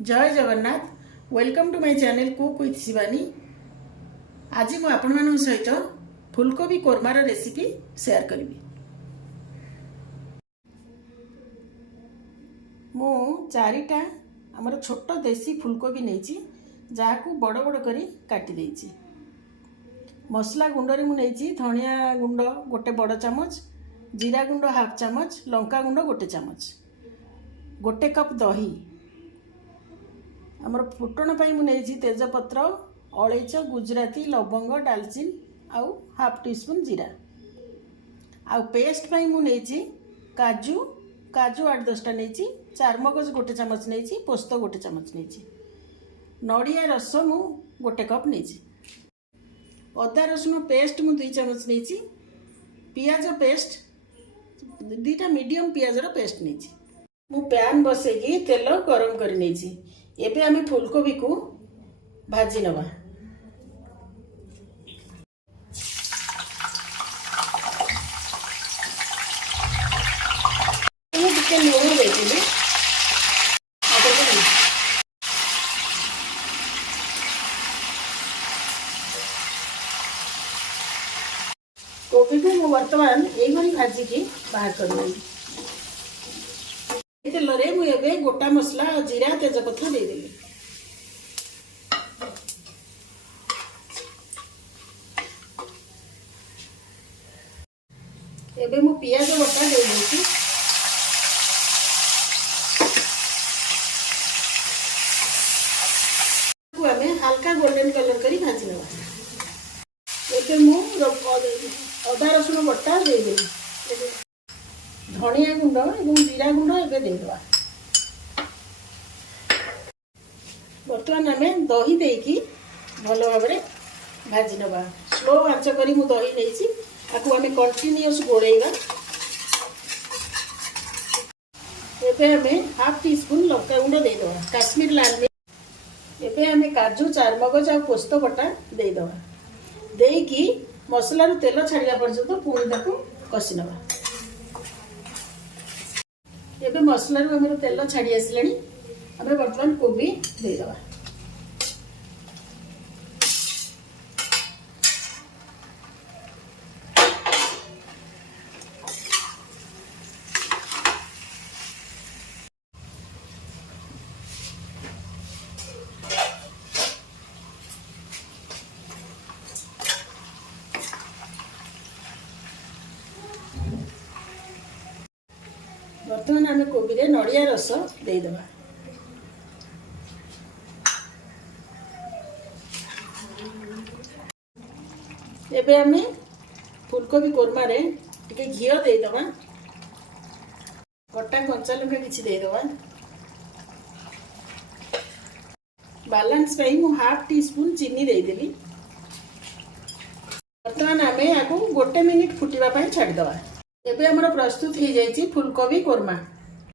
जय Jagannath welcome to my channel cook with Shivani. आज मु आपण मान सहित फुलकोबी कोरमार रेसिपी शेयर करी। मु चारिटा आमर छोट देसी फुलकोबी नहीं जहाँ बड़ बड़ करी काटी देछि। मसला गुंड रे मु नहीं धनिया गुंड गोटे बड़ चामच, जीरा गुंड हाफ चामच, लंका गुंड गोटे चामच, गोटे कप दही, आमर फुटण पाई मुझे तेजपत्र, अलैच, गुजराती, लवंग, डालचीन आउ हाफ टी स्पून जीरा। आउ पेस्ट पाई मुझे काजू काजू 8-10टा नहीं, चारमगज गोटे चामच नहीं, पोस्त गोटे चामच नहीं, नड़िया रस मु गोटे कप नहीं, अदा रसुण पेस्ट मु 2 चामच नहीं, पियाज पेस्ट 2टा मीडियम पियाजर पेस्ट नहीं। मु पैन बसैकी तेल गरम कर नहीं। एबे आमे फुलकोबी को भाजी नवा। टिके लूण देइली कोबी को मु वर्तमान एई भाजी की बाहर कर तेल रे मु एबे गोटा मसला जीरा तेजपत्र दे देली। एबे मु पियाज बटा दे देछि। को हमें हल्का गोल्डन कलर करी भाजी लेबा। एबे मु अदा रसुण बटा दे देली, धनिया गुंड और जीरा गुंड एबे देदेबा। बर्तमान आम दही देकी भल भाव भाजी नवा। स्लो आंच करी मु दही नहीं आपको आम कंटिन्यूअस गोलेबा। एबे हमें हाफ टी स्पून लंका गुंड देदेबा, काश्मीर लाल मिर्च। एबे हमें काजू, चारमगज और पोस्त बटा देदेबा। देकी मसला रू तेल छाड़ा पर्यंत पुणी ताको कषि नवा। एबे मसला रू हमर तेल छाड़ी आसलानी। हमें बर्तमान कोबी देदेबा। बर्तमान आम कोबी रे नड़िया रस देदेबा। एबे आम फुलकोबी कोरमा रे टिके घी देदेबा, कटा कंचा लंका किछि देदेबा। बैलेंस पाई मु हाफ टी स्पून चीनी देदेली। बर्तमान आम आपको गोटे मिनिट फुटिबा पाई छाड़ीदेबा। एबे हमर प्रस्तुत हो जाइए फुलकोबी कोरमा।